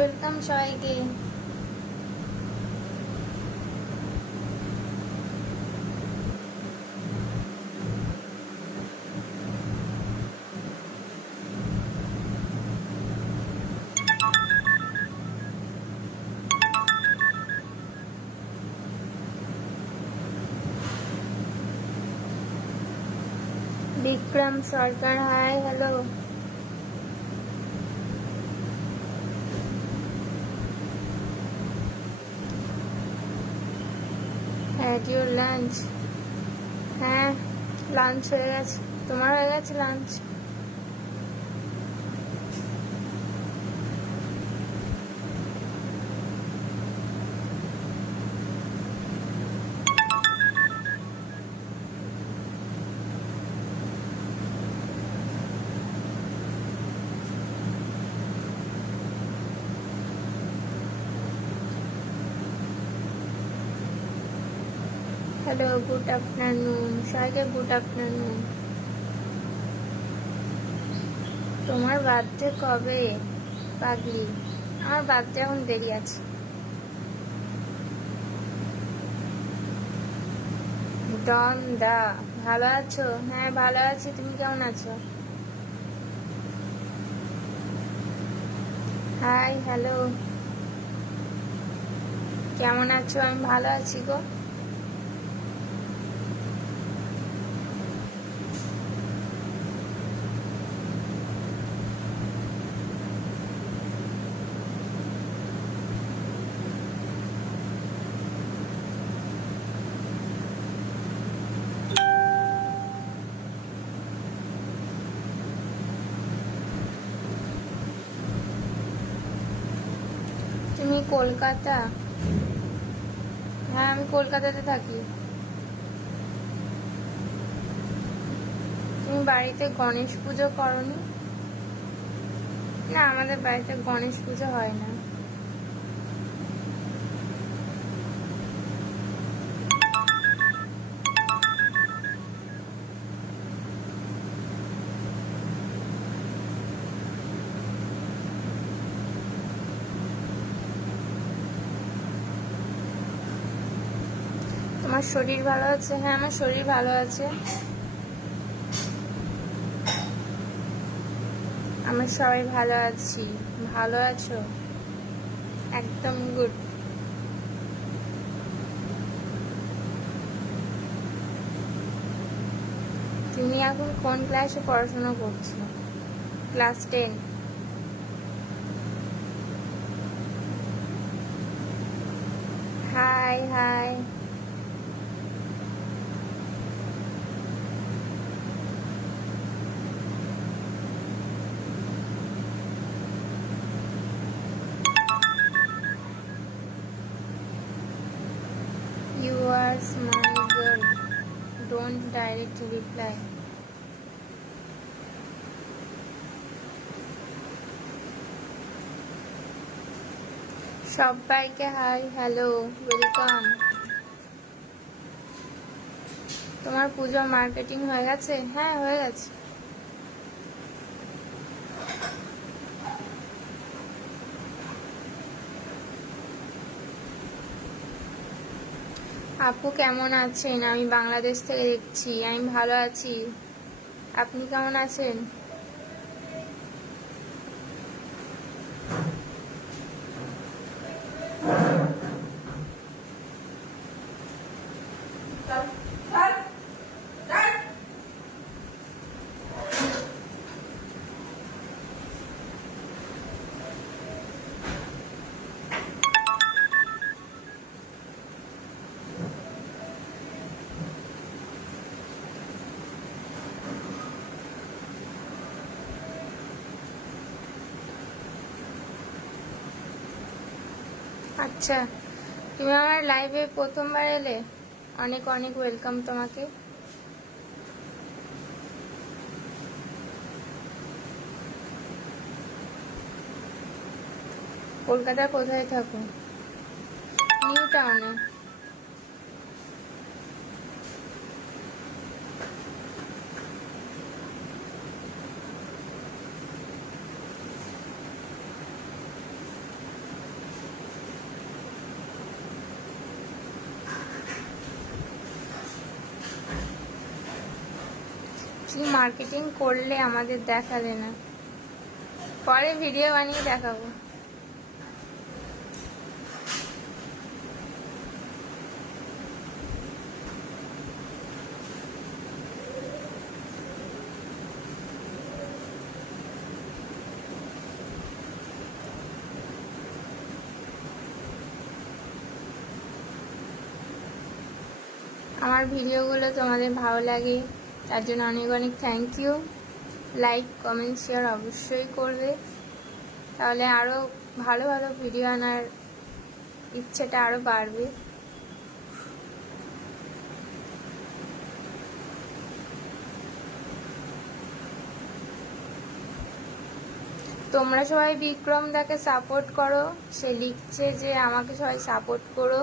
ওয়েলকাম সবাইকে। Bikram Sarkar, hi hello. Had your lunch? হ্যাঁ, lunch হয়ে গেছে। তোমার হয়ে গেছে লাঞ্চ? হ্যালো, গুড আফটারনুন সবাইকে, গুড আফটারনুন। তোমার বার্থডে কবে পাগলি? আমার বার্থডে এখন দেরি আছে। ডন দা, ভালো আছো? হ্যাঁ ভালো আছি, তুমি কেমন আছো? হাই হ্যালো, কেমন আছো? আমি ভালো আছি গো। তুমি কলকাতা? হ্যাঁ আমি কলকাতাতে থাকি। তুমি বাড়িতে গণেশ পুজো করনি? না, আমাদের বাড়িতে গণেশ পুজো হয় না। তোমার শরীর ভালো আছে? হ্যাঁ আমার শরীর ভালো আছে। আমরা সবাই ভালো আছি। ভালো আছো? একদম গুড। তুমি এখন কোন ক্লাসে পড়াশোনা করছো? ক্লাস 10। High high. You are small girl. Don't direct reply. সবাইকে হাই হ্যালো, ওয়েলকাম। তোমার পুজো মার্কেটিং হয়ে গেছে? হ্যাঁ হয়ে গেছে। আপু কেমন আছেন? আমি বাংলাদেশ থেকে দেখছি। আমি ভালো আছি, আপনি কেমন আছেন? আচ্ছা, তুমি আমার লাইভে প্রথমবার এলে, অনেক অনেক ওয়েলকাম তোমাকে। কলকাতার কোথায় থাকো? নিউ টাউনে। কি মার্কেটিং করলে আমাদের দেখালে না, পরে ভিডিও বানিয়ে দেখাবো। আমার ভিডিওগুলো তোমাদের ভালো লাগে, তার জন্য অনেক অনেক thank you. Like comment share অবশ্যই করবে, তাহলে আরও ভালো ভালো ভিডিও আনার ইচ্ছেটা আরও বাড়বে। তোমরা সবাই বিক্রম দাকে সাপোর্ট করো, সে লিখছে যে আমাকে সবাই সাপোর্ট করো।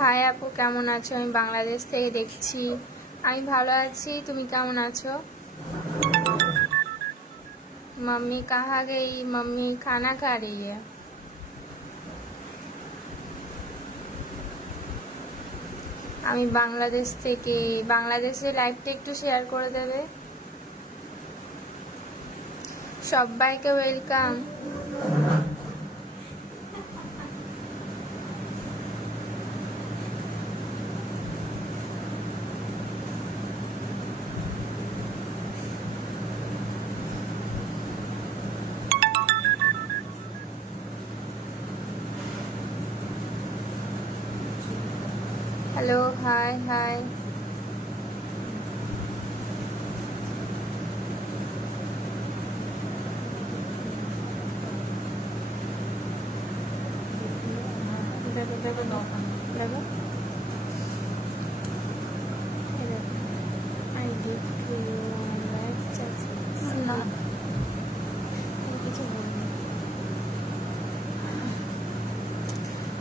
হাই আপু, কেমন আছো? আমি বাংলাদেশ থেকে দেখছি। আমি ভালো আছি, তুমি কেমন আছো? मम्मी कहाँ गई? मम्मी खाना खा रही है। আমি বাংলাদেশ থেকে। বাংলাদেশের লাইভটা একটু শেয়ার করে দেবে। সবাইকে ওয়েলকাম। Hello, high high.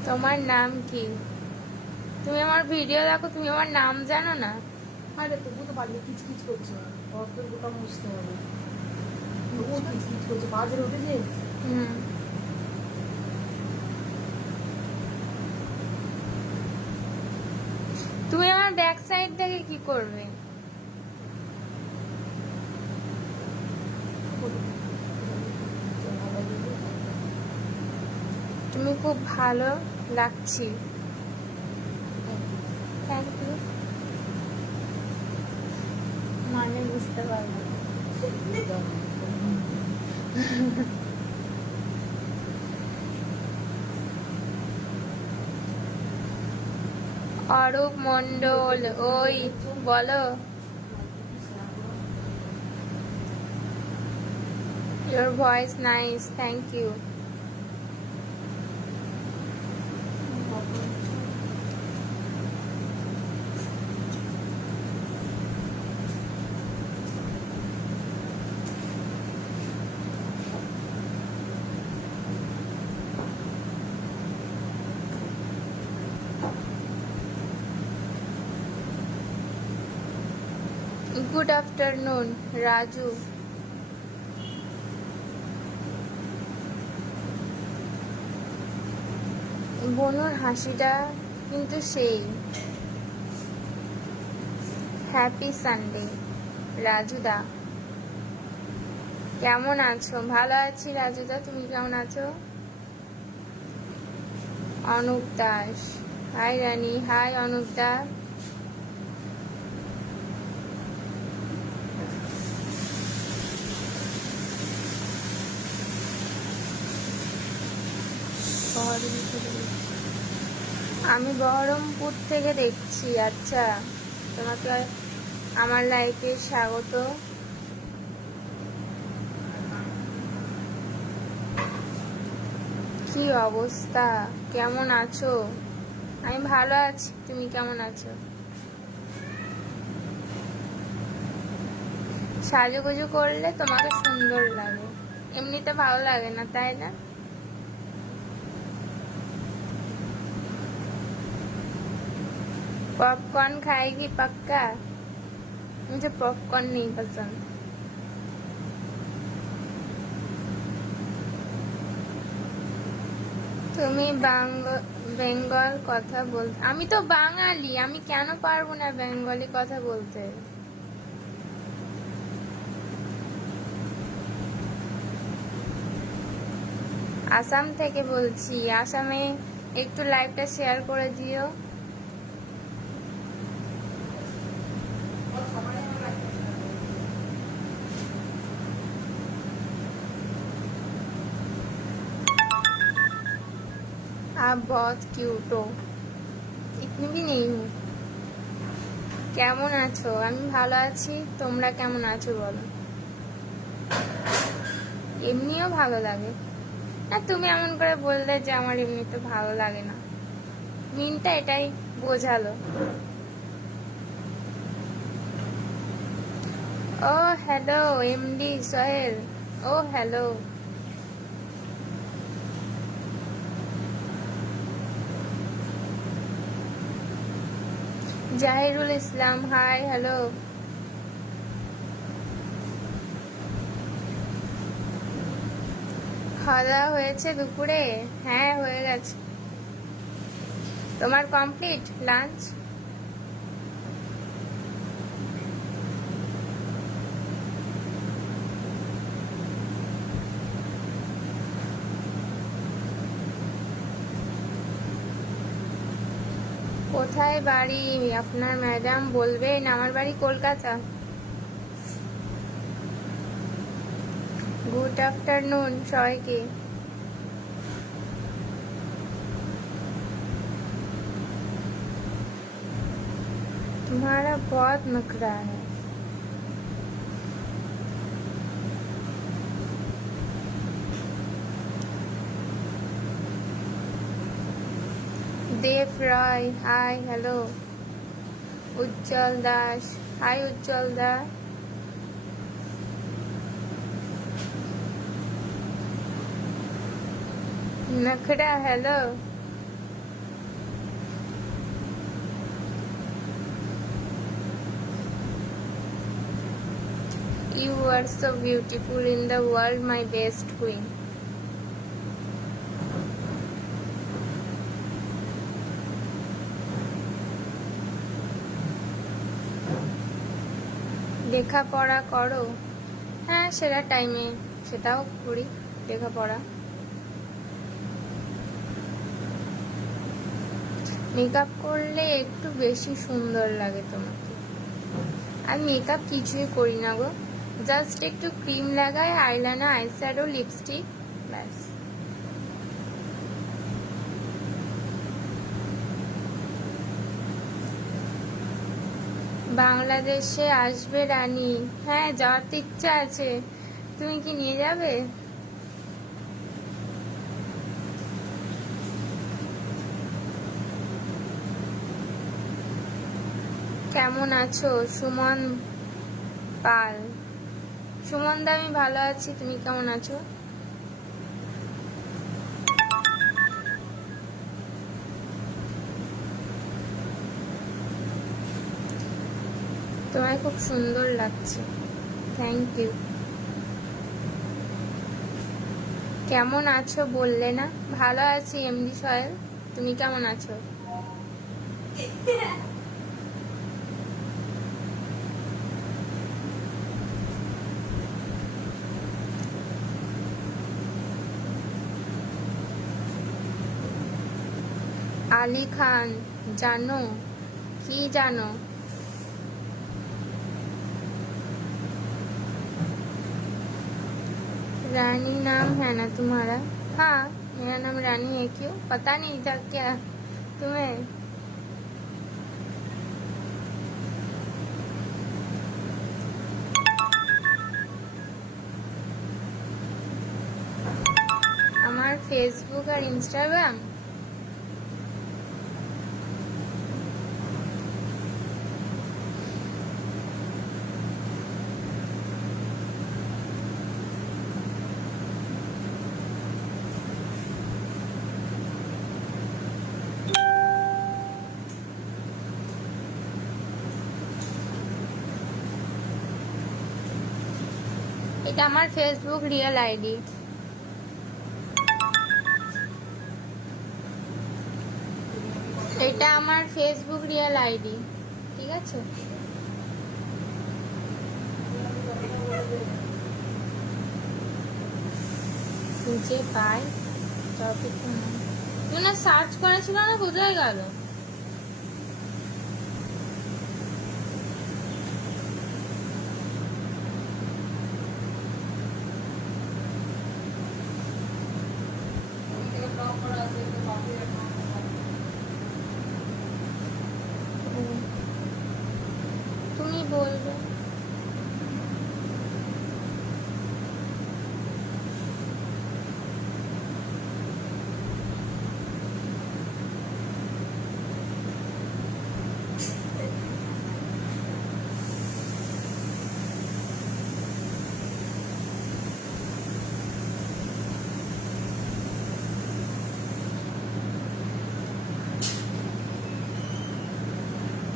তোমার নাম কি? তুমি আমার ভিডিও দেখো, তুমি আমার নাম জানো না? আরে তবু তো বাড়িতে কিচকিচ করছে, অর্ধেক গোটা মুছতে হবে। তবু কিচকিচ করছে, বাজারে উঠেছে। তুমি আমার ব্যাক সাইড থেকে কি করবে? তুমি খুব ভালো লাগছি। Thank you. মানে বুঝতে পারবো। অরূপ মন্ডল, ওই বলো। Your voice nice, thank you. Good afternoon, Raju. বনুর হাসিটা কিন্তু সেই। হ্যাপি সানডে রাজুদা। কেমন আছো? ভালো আছি রাজুদা, তুমি কেমন আছো? অনুপ দাস, হাই রানী। হাই অনুপ দা। আমি বহরমপুর থেকে দেখছি। আচ্ছা, তোমাকে আমার লাইফে স্বাগত। কি অবস্থা, কেমন আছো? আমি ভালো আছি, তুমি কেমন আছো? সাজুগুজু করলে তোমাকে সুন্দর লাগে, এমনিতে ভালো লাগে না, তাই না? पॉपकॉर्न खाएगी पक्का? मुझे पॉपकॉर्न नहीं पसंद। তুমি বেঙ্গল কথা বল, আমি তো বাঙালি, আমি কেন পারবো না বেঙ্গলি কথা বলতে? আসাম থেকে বলছি। আসামে একটু লাইভটা শেয়ার করে দিও। आप बहुत क्यूट हो, इतनी भी नहीं हूँ। কেমন আছো? আমি ভালো আছি, তোমরা কেমন আছো বলো। এমনিও ভালো লাগে না, তুমি এমন করে বললে যে আমার এমনিতে ভালো লাগে না, মিনটা এটাই বোঝালো। ও হ্যালো এমডি সোহেল, ও হ্যালো। জাহিরুল ইসলাম, হাই হ্যালো। খাওয়া দাওয়া হয়েছে দুপুরে? হ্যাঁ হয়ে গেছে। তোমার কমপ্লিট লাঞ্চ? কোথায় বাড়ি আপনার ম্যাডাম? বলবেন। আমার বাড়ি কলকাতা। गुड आफ्टरनून সবাইকে। तुम्हारा बहुत नखरा है। देव रॉय, हाय हेलो। उज्जवल दास, हाय उज्जवल दा। नखरा hello. You are so beautiful in the world, my best queen. লেখাপড়া করো? হ্যাঁ সেটা টাইমে সেটাও করি লেখাপড়া। মেকআপ করলে একটু বেশি সুন্দর লাগে তোমাকে। আমি মেকআপ কিছুই করি না গো, জাস্ট একটু ক্রিম লাগাই, আইলাইনার, আইশ্যাডো, লিপস্টিক, ব্যাস। বাংলাদেশে আসবে রানী? হ্যাঁ যাওয়ার তো ইচ্ছা আছে, তুমি কি নিয়ে যাবে? কেমন আছো? সুমন পাল। সুমন দা আমি ভালো আছি, তুমি কেমন আছো? তোমায় খুব সুন্দর লাগছে, থ্যাংক ইউ। কেমন আছো বললে না? ভালো আছি এমডি সোহেল, তুমি কেমন আছো? আলী খান, জানো? কি জানো? रानी नाम है ना तुम्हारा? हाँ मेरा नाम रानी है। क्यों पता नहीं था क्या तुम्हें? আমার ফেসবুক আর ইনস্টাগ্রাম এটা আমার ফেসবুক রিয়েল আইডি। এটা আমার ফেসবুক রিয়েল আইডি, ঠিক আছে? খুঁজে পাই টপিক, তুই না সার্চ করেছিল না, কোথায় গেল? তুমি বলবে।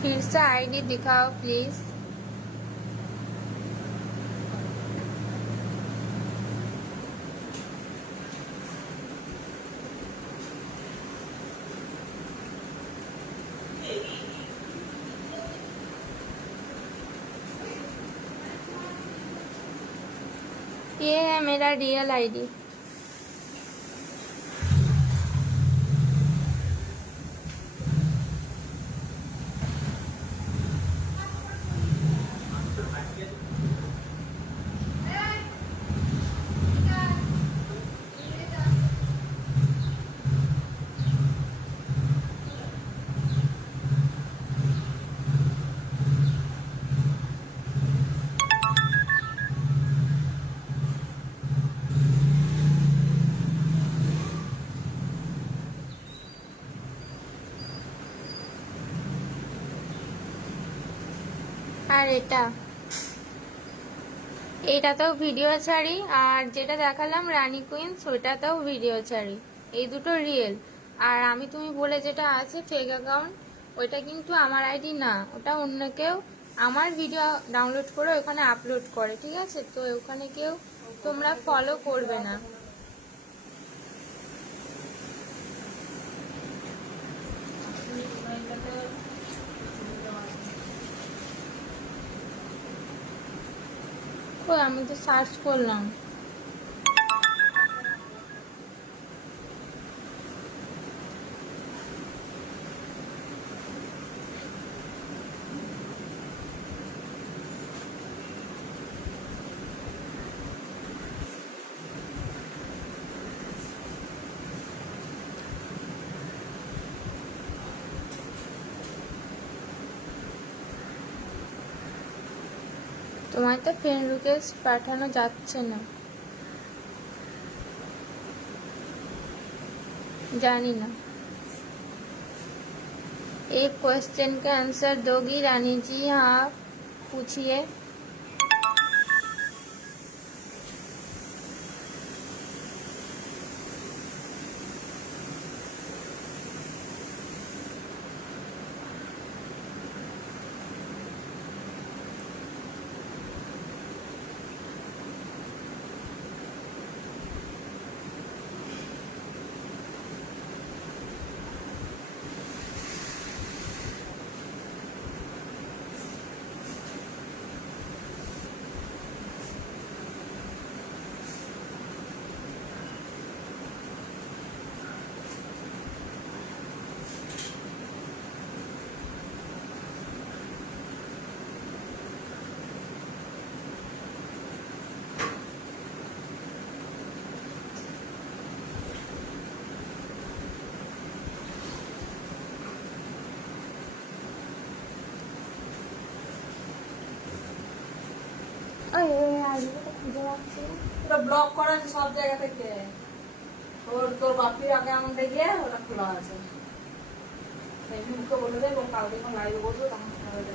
फिर से आईडी दिखाओ प्लीज। ये है मेरा रियल आईडी। আর এটাতেও ভিডিও ছাড়ি, আর যেটা দেখালাম রানী কুইন্স ওইটাতেও ভিডিও ছাড়ি। এই দুটো রিয়েল। আর আমি তুমি বলে যেটা আছে ফেক অ্যাকাউন্ট, ওইটা কিন্তু আমার আইডি না, ওটা অন্য কেউ আমার ভিডিও ডাউনলোড করে ওখানে আপলোড করে, ঠিক আছে? তো ওখানে কেউ তোমরা ফলো করবে না। ওই আমি তো সার্চ করলাম। তোমার তো ফ্রেন্ড রিকোয়েস্ট পাঠানো যাচ্ছে না, जानी ना। एक क्वेश्चन का आंसर दोगी रानी जी? हाँ पूछिए। ব্লক করা আছে সব জায়গা থেকে। তোর বাপির অ্যাকাউন্টে গিয়ে ওটা খোলা আছে। মুখে বলে দেয় কালকে যখন লাইভে বসবো তখন খোলা যাবে।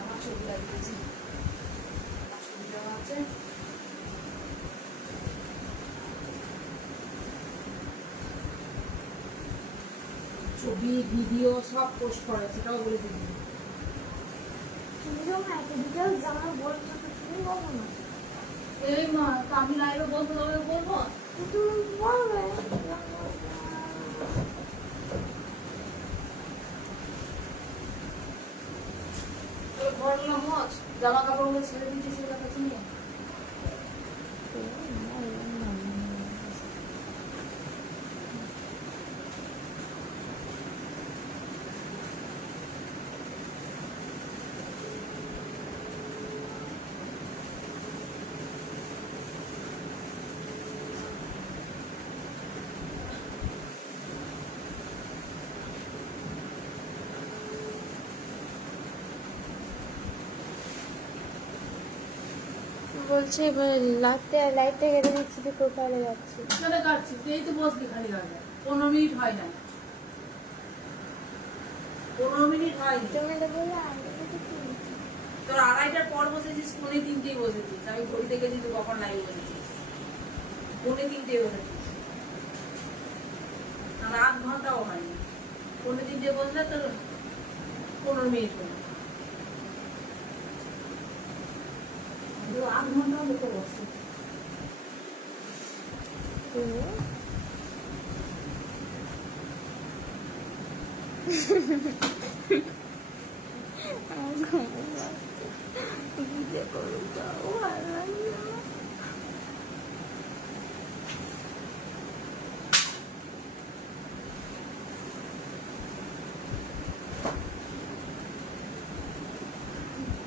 আমার ছবি লাগিয়েছি, ছবি দেওয়া আছে। ছবি ভিডিও সব পোস্ট করে, সেটাও বলে দিবি। এই মা আমি লাইভে বলবো, তবে বলবো তুমি বলবে ঘরগুলো মোচ, জামা কাপড়গুলো ছেড়ে দিচ্ছি সেগুলো কাছে নিয়ে। বলছি লাইটটা কেটে দিচ্ছি তো কোথায় যাচ্ছি। চলে কাটছি, এই তো বসলি খালি গায়ে। 15 মিনিট হয় না, 15 মিনিট হয়নি। তুমি তো বললে আগে থেকে কি? তোর 2:30টার পর বসেছিস, 3:45 বসেছিস। আমি ঘড়ি দেখেছি তুই কখন লাইভ বসেছিস, 3:45 বসেছিস। আর 8 ঘন্টাও হয়নি, 3:45 বসলে তোর 15 মিনিট হলো। 8 ঘন্টাও লোকে বসছে। আমার ঘুম পাচ্ছে, করো যাও ভালো লাগে না।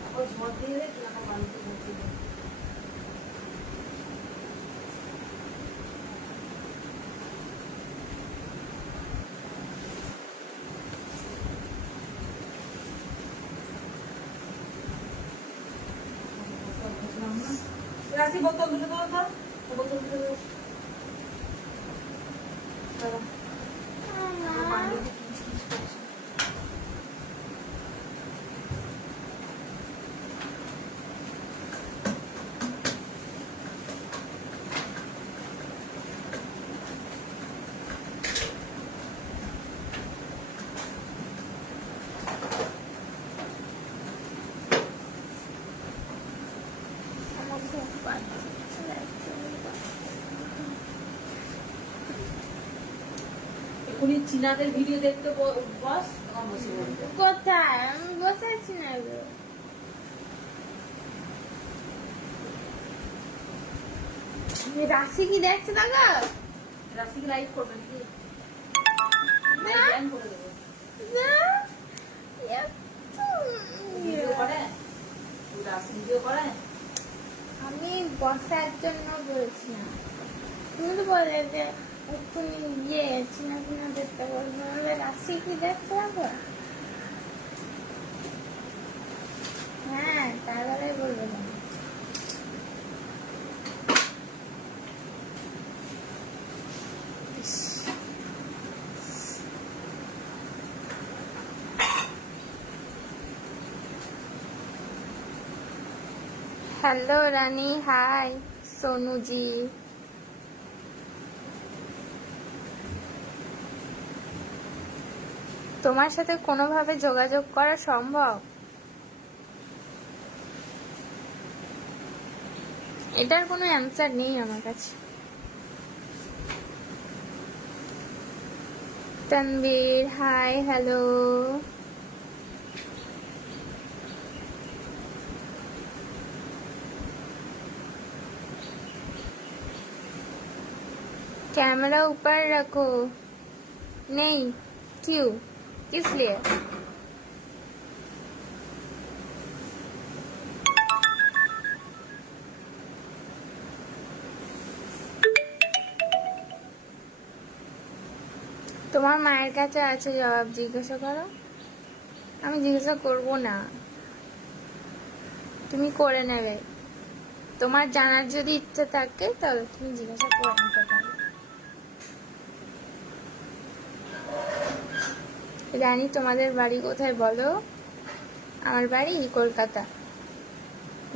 আবার ঝড় দিয়ে দেখ না, বাড়িতে বসে দেখ। রাশি বোতল দুটো দাও তো, বোতল দুটো দাও। দাঁড়া, আমার বান্ধবী কিচকিচ করছে। আমার ঘুম পাচ্ছে, এখনই চীনাদের ভিডিও দেখতে বস, তখন বসে বলবে। কোথায়? আমি বসে আছি না গো। রাশি কি দেখছে দাদা? রাশি কি লাইভ করবে নাকি? না। ব্যান করে দেবো। না, এত ভিডিও করে? রাশি ভিডিও করে? আমি বসার জন্য বলছি না। তুমি তো বলে যে এক্ষুনি চিনা চিনা দেখতে বলবো, রাশি কি দেখতে পাবো? হ্যাঁ, তারপরে বলবো না। हेलो रानी, हाय सोनू जी। তোমার সাথে কোনোভাবে যোগাযোগ করা সম্ভব? এটার কোনো অ্যান্সার নেই আমার কাছে। Tanvir, high, hello. कैमरा ऊपर रखो। नहीं, क्यों? किस लिए? তোমার মায়ের কাছে আছে জবাব, জিজ্ঞাসা করো। আমি জিজ্ঞাসা করব না, তুমি করে নেবে। তোমার জানার যদি ইচ্ছা থাকে তাহলে তুমি জিজ্ঞাসা করে নিতে পারো। রানী, তোমাদের বাড়ি কোথায় বলো? আমার বাড়ি কলকাতা।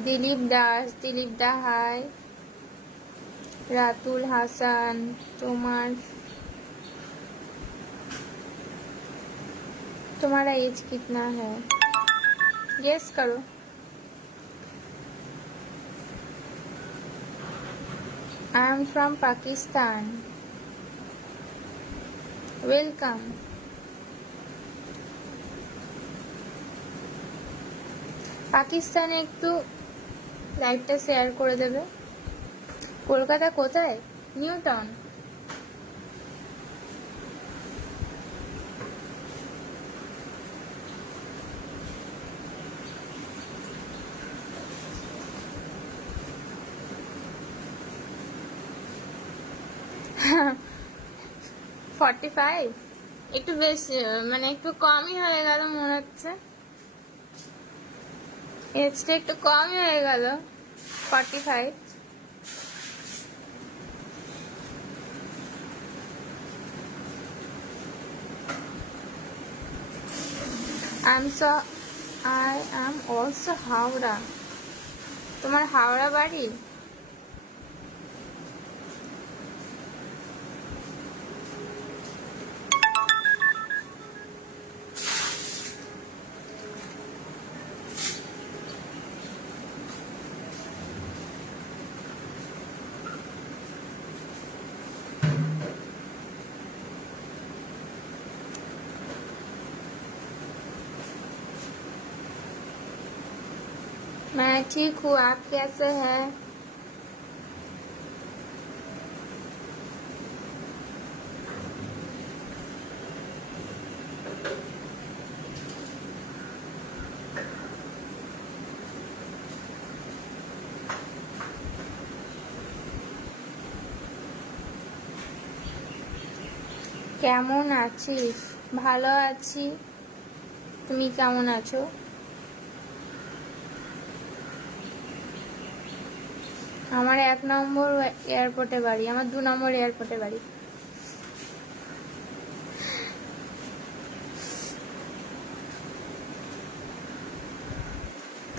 দিলীপ দাস, দিলীপ দা হাই। রাতুল হাসান, तुम्हारा एज कितना है? गेस करो। I am from Pakistan. Welcome. পাকিস্তানে একটু লাইভটা শেয়ার করে দেবে। কলকাতা কোথায়? New town. ফর্টি ফাইভ একটু বেশি, মানে একটু কমই হয়ে গেল মনে হচ্ছে, এজটা একটু কমই হয়ে গেল। 45। I am also Howrah. তোমার হাওড়া বাড়ি? मैं ठीक हूँ, आप कैसे हैं? কেমন আছিস? ভালো আছি, তুমি কেমন আছো? আমার 1 নম্বর এয়ারপোর্টে বাড়ি, আমার 2 নম্বর এয়ারপোর্টে বাড়ি।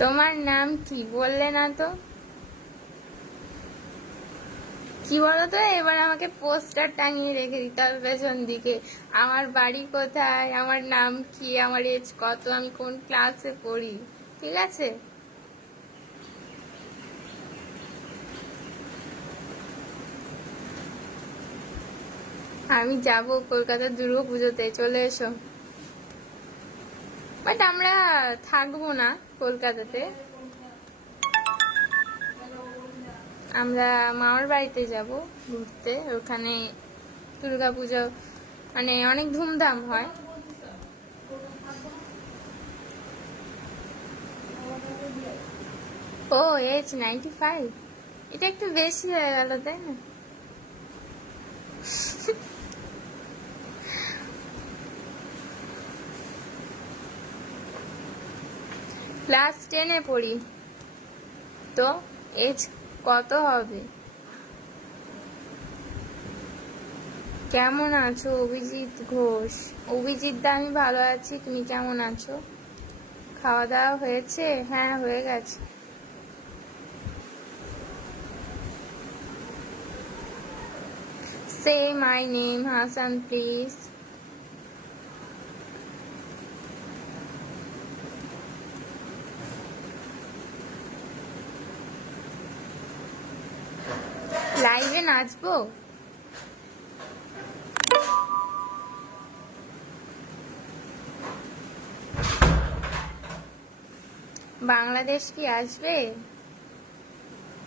তোমার নাম কি বললে না তো? কি বলতো, এবার আমাকে পোস্টার টাঙিয়ে রেখে দিতে হবে পেছন দিকে, আমার বাড়ি কোথায়, আমার নাম কি, আমার এজ কত, আমি কোন ক্লাসে পড়ি, ঠিক আছে? আমি যাব কলকাতা দুর্গাপুজোতে, চলে এসো। বাট আমরা থাকবো না কলকাতাতে, আমরা মামার বাড়িতে যাব ঘুরতে। ওখানে দুর্গাপুজো মানে অনেক ধুমধাম হয়। ও এজ 95, এটা একটু বেশি হয়ে গেল তাই না? ক্লাস 10-এ পড়ি, তো এজ কত হবে? কেমন আছো? অভিজিৎ ঘোষ। অভিজিৎ দা, আমি ভালো আছি, তুমি কেমন আছো? খাওয়া দাওয়া হয়েছে? হ্যাঁ, হয়ে গেছে। সে মাই নেম হাসান প্লিজ। লাইভে নাচবো? বাংলাদেশ কি আসবে?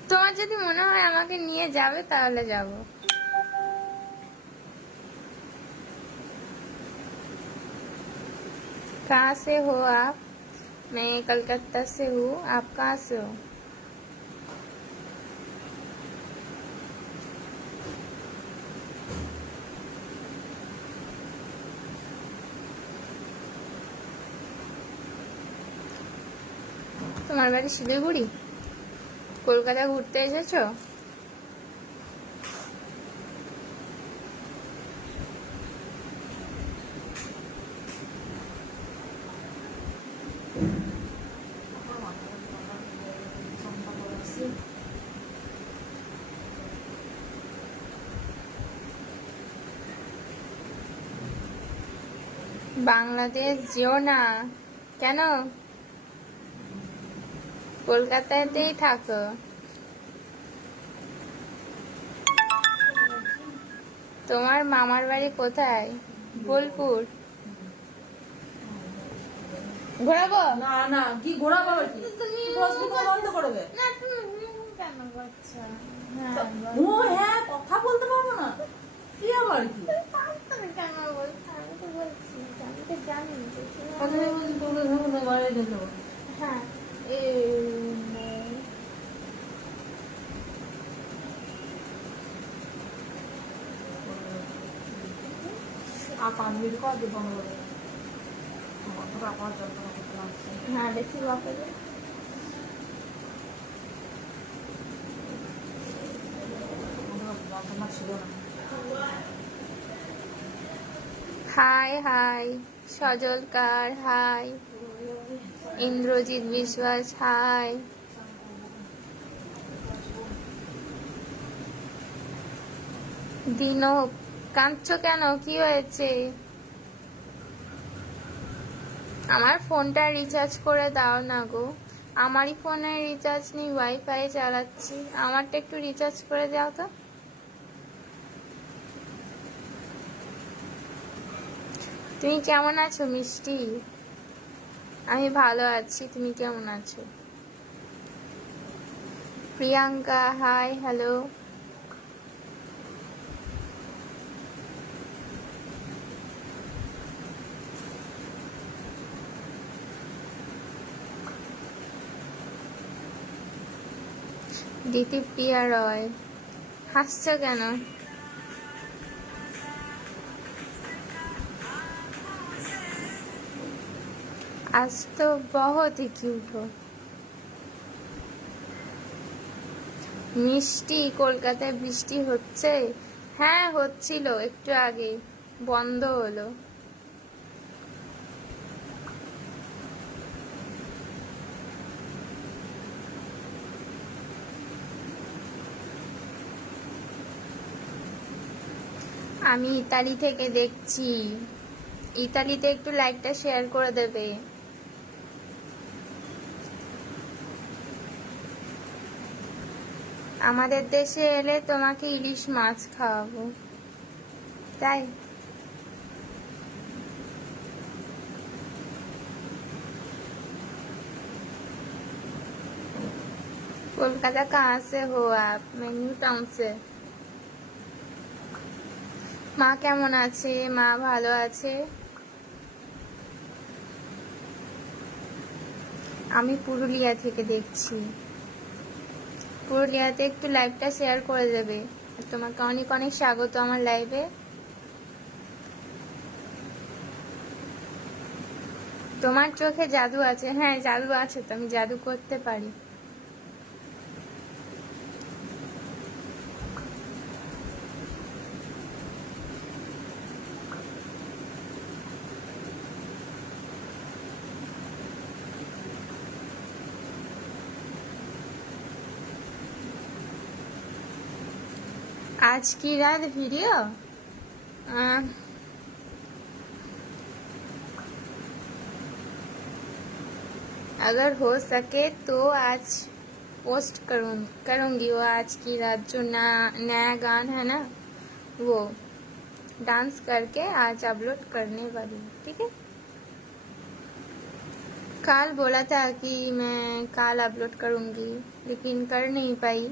তোমার যদি মনে হয় আমাকে নিয়ে যাবে তাহলে যাব। कहाँ से हो आप? मैं कलकत्ता से हूँ, आप कहाँ से हो? তোমার বাড়ি শিলিগুড়ি? কলকাতা ঘুরতে এসেছো? বাংলাদেশ যেও না কেন, কলকাতাতেই থাকো। তোমার মামার বাড়ি কোথায়? বোলপুর। ঘোরাবো? না না, কি ঘোরাবো কি? তুমি হসপিটাল বন্ধ করবে? না তুমি কেন করছো? হ্যাঁ ও হ্যাঁ, কথা বলতে পারবো না, কি আবার কি? তুমি কেন বলছো? আমি তো বলছি, আমি তো জানি যে তুমি- কথা বলছি তোমরা ধরো না, বাইরে যেতে হবে। হ্যাঁ আর 5 মিনিট কর দিয়ে বন্ধ করে দেবে। আমার তো আবার যন্ত্রণা করতে লাগছে। হ্যাঁ বেশি বকে যে। আমার যন্ত্রণা ছিল না। হাই হাই সজলকার, হাই ইন্দ্রজিৎ বিশ্বাস, হাই দিনক। কাঁদছো কেন? কি হয়েছে? আমার ফোনটা রিচার্জ করে দাও না গো। আমারই ফোনে রিচার্জ নেই, ওয়াইফাই চালাচ্ছি, আমারটা একটু রিচার্জ করে দাও তো। তুমি কেমন আছো মিষ্টি? আমি ভালো আছি, তুমি কেমন আছো? Priyanka, hi hello. দিতিপ্রিয়া রয়, হাসছো কেন? आज तो बहुत ही क्यूट हो। মিষ্টি, কলকাতায় বৃষ্টি হচ্ছে? হ্যাঁ হচ্ছিল, একটু আগে বন্ধ হলো। আমি ইতালি থেকে দেখছি। ইতালিতে একটু লাইকটা শেয়ার করে দেবে। আমাদের দেশে এলে তোমাকে ইলিশ মাছ খাওয়াবো, তাই? कोलकाता कहाँ से हो आप? मैं न्यू टाउन से। মা কেমন আছে? মা ভালো আছে। আমি পুরুলিয়া থেকে দেখছি। পুরুলিয়াতে একটু লাইভটা শেয়ার করে দেবে। আর তোমাকে অনেক অনেক স্বাগত আমার লাইভে। তোমার চোখে জাদু আছে? হ্যাঁ জাদু আছে তো, আমি জাদু করতে পারি। आज की रात वीडियो अगर हो सके तो आज पोस्ट करूँगी वो आज की रात, जो नया गान है ना वो डांस करके आज अपलोड करने वाली हूँ, ठीक है? कल बोला था कि मैं कल अपलोड करूँगी लेकिन कर नहीं पाई।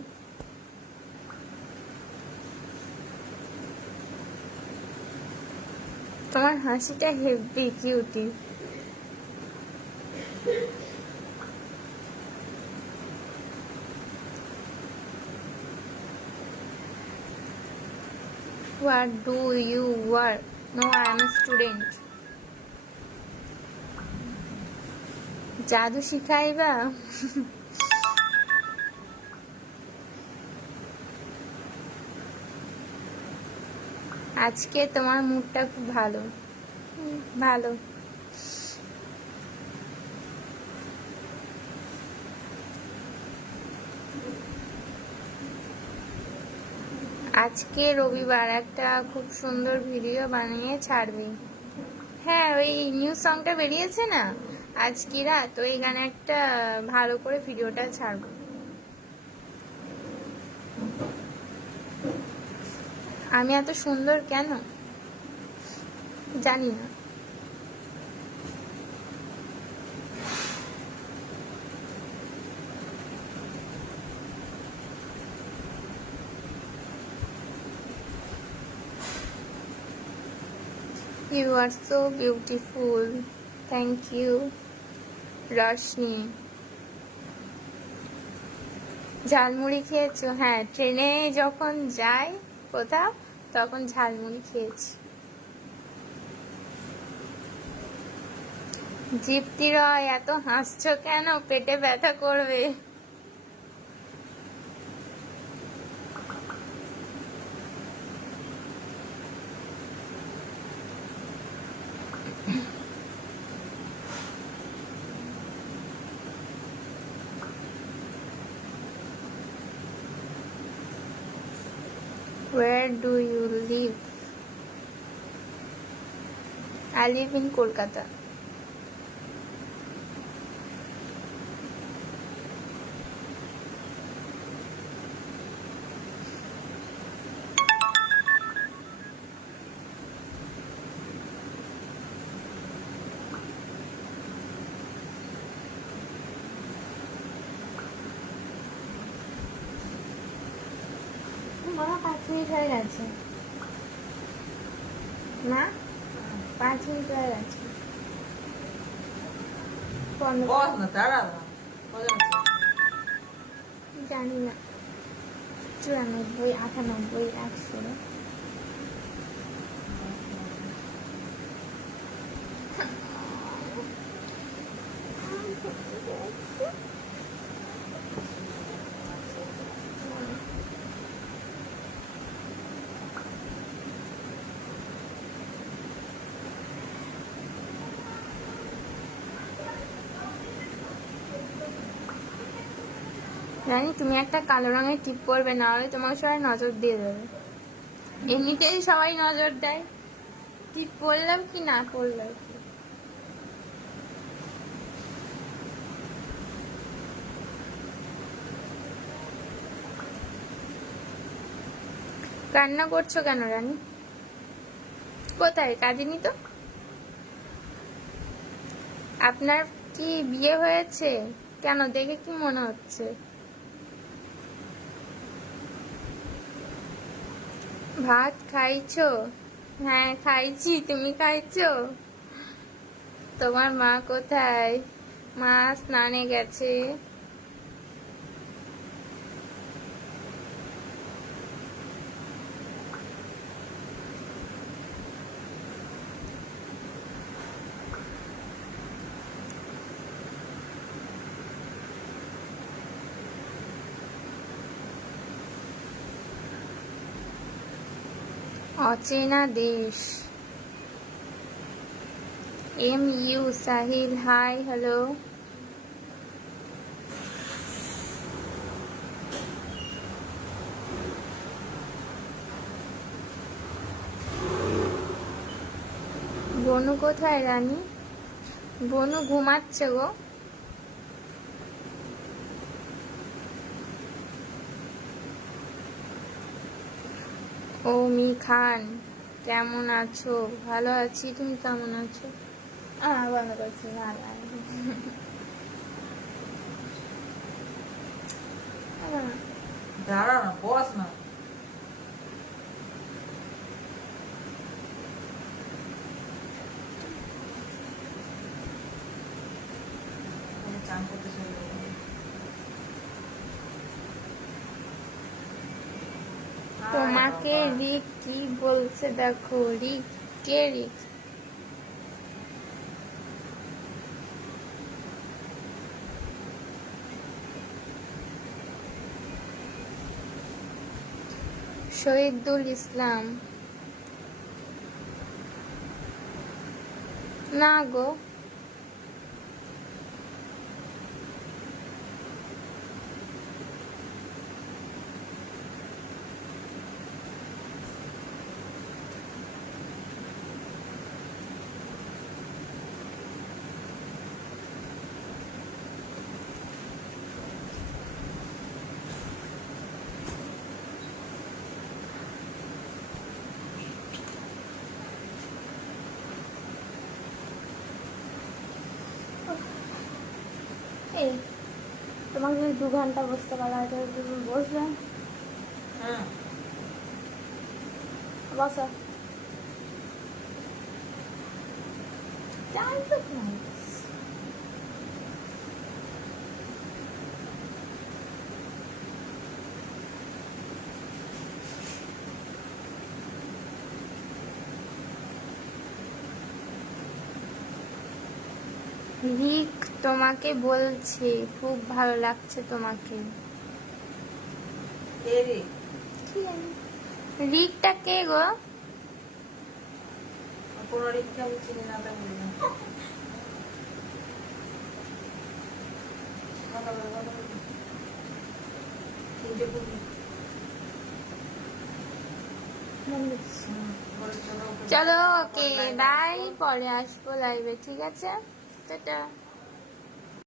তোমার হাসিটা heavy cutie. What do you work? No, I am a student. জাদু শিখাইবা? আজকে তোমার মুডটা খুব ভালো। ভালো। আজকে রবিবার, একটা খুব সুন্দর ভিডিও বানিয়ে ছাড়বে। হ্যাঁ ওই নিউ সংটা বেরিয়েছে না আজ কি রাত, ওই গানে একটা ভালো করে ভিডিওটা ছাড়বো। আমি এত সুন্দর কেন জানি না। You are so beautiful. Thank you, Roshni. ঝালমুড়ি খেয়েছো? হ্যাঁ, ট্রেনে যখন যাই কোথাও তখন ঝালমুড়ি খেয়েছি। দীপ্তি রয়, এত হাসছো কেন? পেটে ব্যথা করবে। Where do you live? I live in Kolkata. বাবা 5 মিনিট হয়ে গেছে না, 5 মিনিট হয়ে গেছে। বস না তারা জানি না, 94, 98, 100। জানি তুমি একটা কালো রঙের টিপ পরবে, না হলে তোমাকে সবাই নজর দিয়ে দেবে। এমনিতেই সবাই নজর দেয়, টিপ পরলাম কি না পরলাম কি। কান্না করছো কেন রানী? কোথায়? কাঁদিনি তো। আপনার কি বিয়ে হয়েছে? কেন, দেখে কি মনে হচ্ছে? ভাত খাইছো? হ্যাঁ খাইছি, তুমি খাইছো? তোমার মা কোথায়? মা স্নানে গেছে। অচেনা দেশ। MU Sahil, hi hello. Bonu কোথায় রানী? বনু ঘুমাচ্ছে গো। মি খান, কেমন আছো? ভালো আছি, তুমি কেমন আছো? ভালো করছি, ভালো দাঁড়া না, বস না। চান করতে চলে যাবো। তোমাকে রিক কি বলছে দেখো। রিক কে? রিক শহীদুল ইসলাম। না গো, আমাকে 2 ঘন্টা বসতে বলা হয়েছে, তুমি বসবে? হ্যাঁ বসো। চাই তো নাই। রিক তোমাকে বলছে খুব ভালো লাগছে তোমাকে। কে রে? কি জানি রিকটা কে গো? কোনো রিক্সা আমি চিনি না, তাই বলি না। কথা বলো, কথা বলো। তিনটে পুরি। বলে চলো, চলো ওকে বাই, পরে আসবো লাইভে, ঠিক আছে? টাটা।